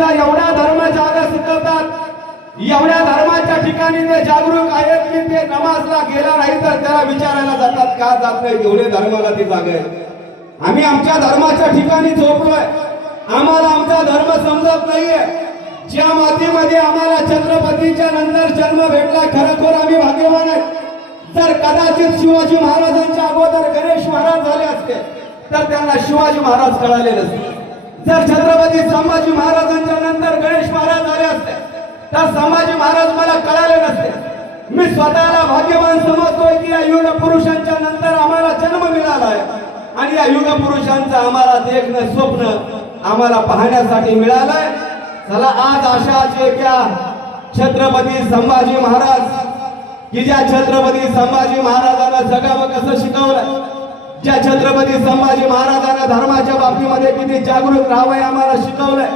जर एवढा धर्म जागृत शिकवतात, एवढ्या धर्माच्या ठिकाणी ते जागरूक आहेत की ते नमाजला गेला नाही तर त्याला विचारायला जातात का जात नाही, एवढे धर्माला ती जागा आहे. आम्ही आमच्या धर्माच्या ठिकाणी झोपलोय, आम्हाला आमचा धर्म समजत नाहीये. ज्या मातीमध्ये आम्हाला छत्रपतीच्या नंतर जन्म भेटला, खरोखर आम्ही भाग्यवान आहे. जर कदाचित शिवाजी महाराजांच्या अगोदर गणेश महाराज झाले असते तर त्यांना शिवाजी महाराज कळाले नसते. जर छत्रपती संभाजी महाराजांच्या नंतर गणेश महाराज झाले असते तर संभाजी महाराज मला कळाले नसते. मी स्वतःला भाग्यवान समजतोय की या युग पुरुषांच्या नंतर आम्हाला जन्म मिळाला आहे आणि या युग पुरुषांचं आम्हाला देखणं स्वप्न आम्हाला पाहण्यासाठी मिळालंय. चला आज आशाचे क्या छत्रपती संभाजी महाराज की ज्या छत्रपती संभाजी महाराजांना जगावं कसं शिकवलं, ज्या छत्रपती संभाजी महाराजांना धर्माच्या बाबतीमध्ये किती जागरूक राहावं आम्हाला शिकवलंय,